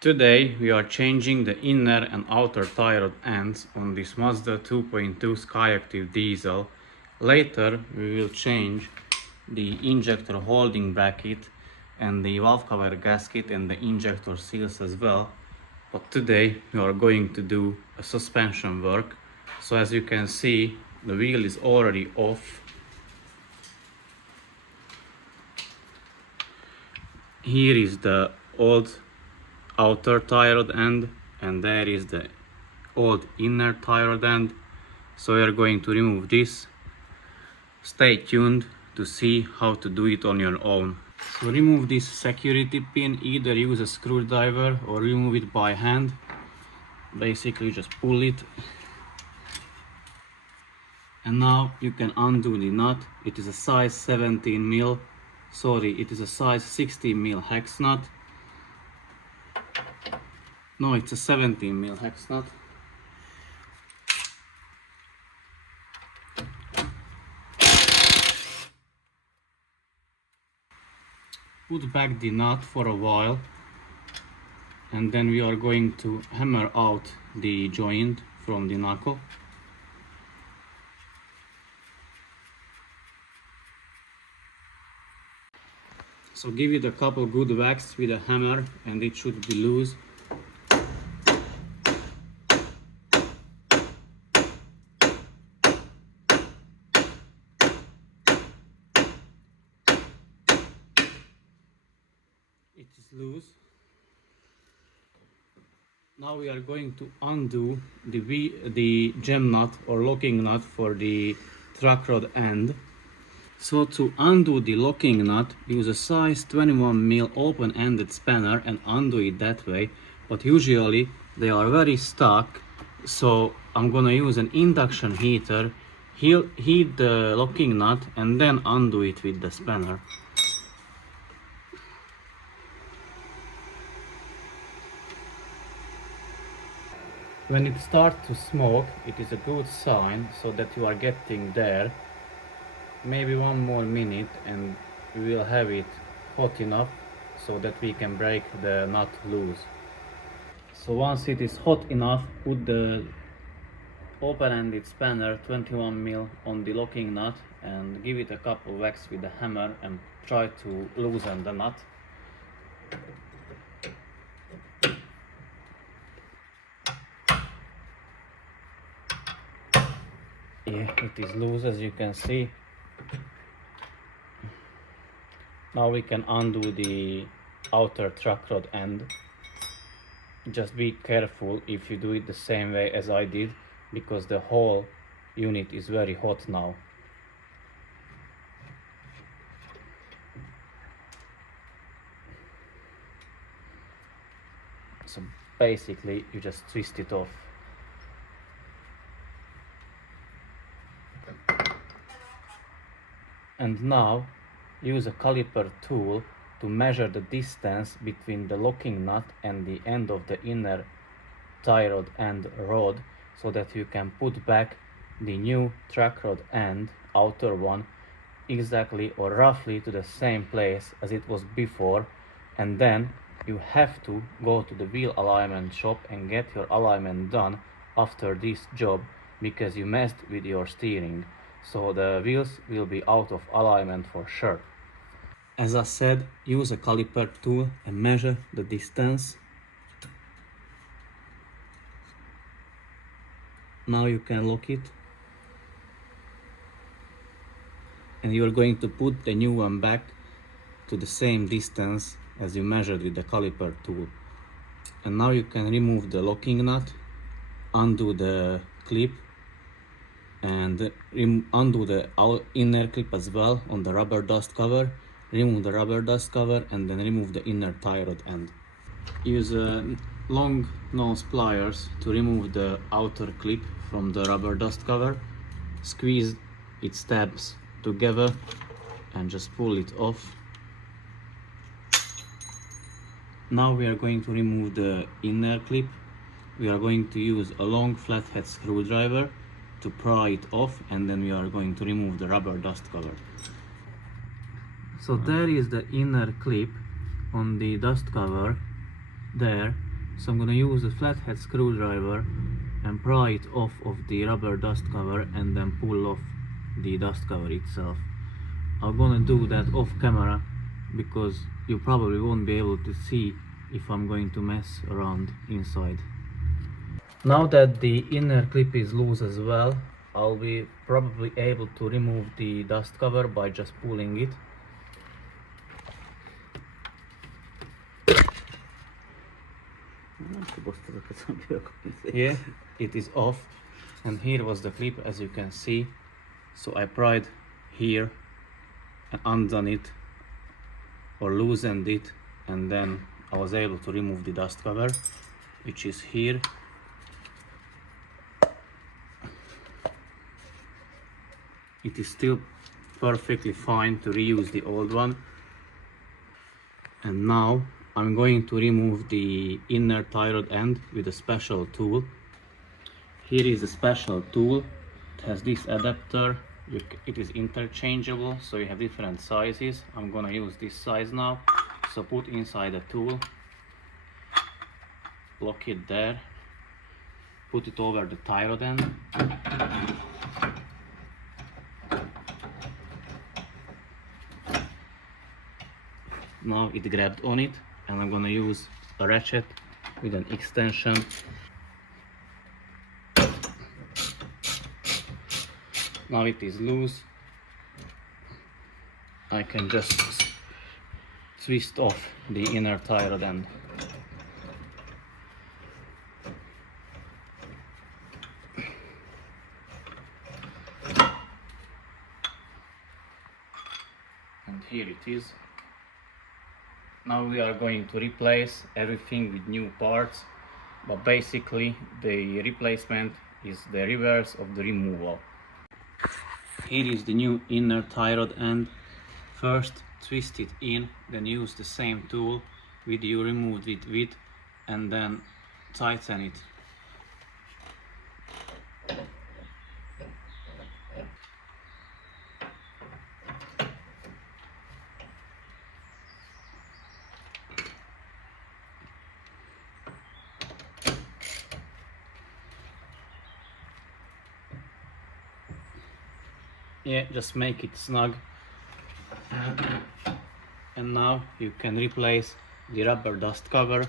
Today we are changing the inner and outer tie rod ends on this Mazda 2.2 Skyactiv diesel. Later we will change the injector holding bracket and the valve cover gasket and the injector seals as well. But today we are going to do a suspension work. So as you can see, the wheel is already off. Here is the old outer tie rod end and there is the old inner tie rod end. So we are going to remove this. Stay tuned to see how to do it on your own. So remove this security pin, either use a screwdriver or remove it by hand. Basically just pull it. And now you can undo the nut. It is a size 17 mil. Sorry, it is a size 16 mil hex nut. No, it's a 17 mil hex nut. Put back the nut for a while and then we are going to hammer out the joint from the knuckle. So give it a couple good whacks with a hammer and it should be loose. It is loose. Now we are going to undo the gem nut or locking nut for the track rod end. So to undo the locking nut, use a size 21 mil open-ended spanner and undo it that way. But usually they are very stuck, so I'm gonna use an induction heater, heat the locking nut and then undo it with the spanner. When it starts to smoke, it is a good sign so that you are getting there. Maybe one more minute and we will have it hot enough so that we can break the nut loose. So once it is hot enough, put the open-ended spanner 21 mil on the locking nut and give it a couple whacks with the hammer and try to loosen the nut. Yeah, it is loose as you can see. Now we can undo the outer track rod end. Just be careful if you do it the same way as I did, because the whole unit is very hot now. So basically you just twist it off. And now use a caliper tool to measure the distance between the locking nut and the end of the inner tie rod end rod, so that you can put back the new track rod end, outer one, exactly or roughly to the same place as it was before. And then you have to go to the wheel alignment shop and get your alignment done after this job, because you messed with your steering. So the wheels will be out of alignment for sure. As I said, use a caliper tool and measure the distance. Now you can lock it. And you are going to put the new one back to the same distance as you measured with the caliper tool. And now you can remove the locking nut, undo the clip, and undo the inner clip as well on the rubber dust cover. Remove the rubber dust cover and then remove the inner tie rod end. Use long nose pliers to remove the outer clip from the rubber dust cover. Squeeze its tabs together and just pull it off. Now we are going to remove the inner clip. We are going to use a long flathead screwdriver to pry it off, and then we are going to remove the rubber dust cover. So there is the inner clip on the dust cover there, So I'm gonna use a flathead screwdriver and pry it off of the rubber dust cover and then pull off the dust cover itself. I'm gonna do that off camera because you probably won't be able to see if I'm going to mess around inside. Now that the inner clip is loose as well, I'll be probably able to remove the dust cover by just pulling it. Yeah, it is off, and here was the clip, as you can see. So I pried here and undone it or loosened it, and then I was able to remove the dust cover, which is here. It is still perfectly fine to reuse the old one. And now I'm going to remove the inner tie rod end with a special tool. Here is a special tool. It has this adapter. It is interchangeable, so you have different sizes. I'm gonna use this size now. So put inside the tool, lock it there, put it over the tie rod end. Now it grabbed on it, and I'm gonna use a ratchet with an extension. Now it is loose. I can just twist off the inner tie rod end. And here it is. Now we are going to replace everything with new parts, but basically the replacement is the reverse of the removal. Here is the new inner tie rod end. First twist it in, then use the same tool with you removed it with, and then tighten it. Yeah, just make it snug. And now you can replace the rubber dust cover.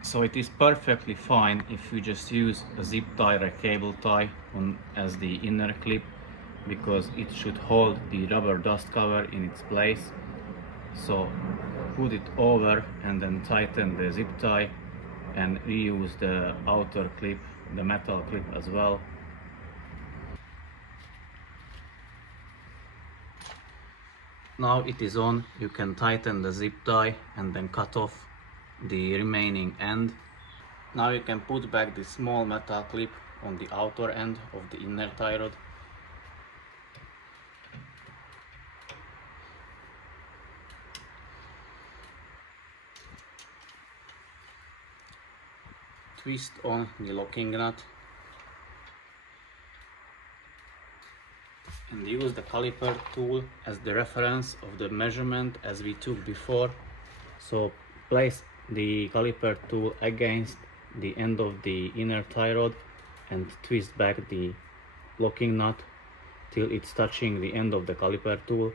So it is perfectly fine if you just use a zip tie or a cable tie as the inner clip, because it should hold the rubber dust cover in its place. So put it over and then tighten the zip tie and reuse the outer clip, the metal clip as well. Now it is on, you can tighten the zip tie and then cut off the remaining end. Now you can put back the small metal clip on the outer end of the inner tie rod. Twist on the locking nut and use the caliper tool as the reference of the measurement as we took before. So place the caliper tool against the end of the inner tie rod and twist back the locking nut till it's touching the end of the caliper tool.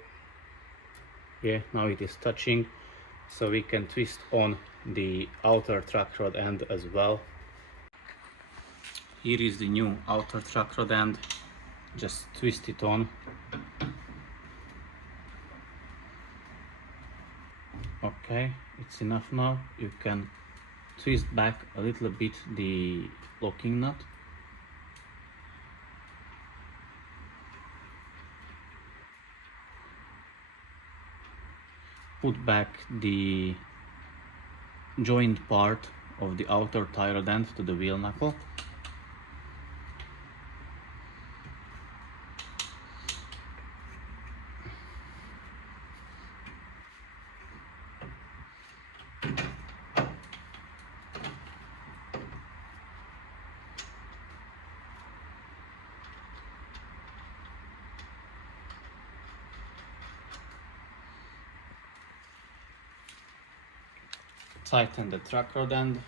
Yeah, now it is touching, so we can twist on the outer track rod end as well. Here is the new outer track rod end. Just twist it on. Okay, it's enough now. You can twist back a little bit the locking nut. Put back the joint part of the outer tie rod end to the wheel knuckle. tighten the track rod end.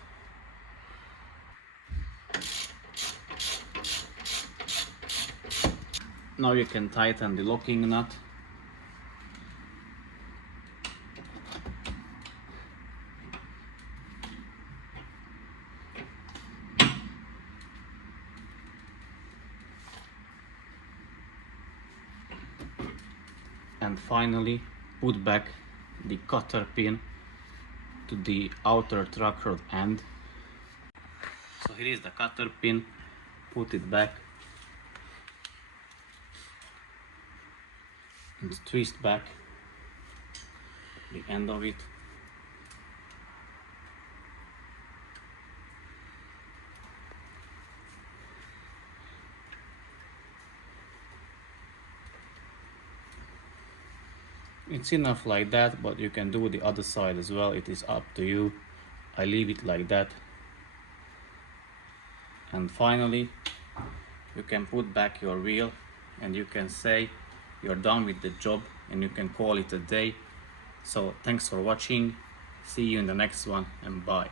Now you can tighten the locking nut. And finally put back the cutter pin to the outer track rod end. So here is the cutter pin, put it back and twist back the end of it. It's enough like that, but you can do the other side as well. It is up to you. I leave it like that. And finally, you can put back your wheel and you can say you're done with the job and you can call it a day. So thanks for watching. See you in the next one and bye.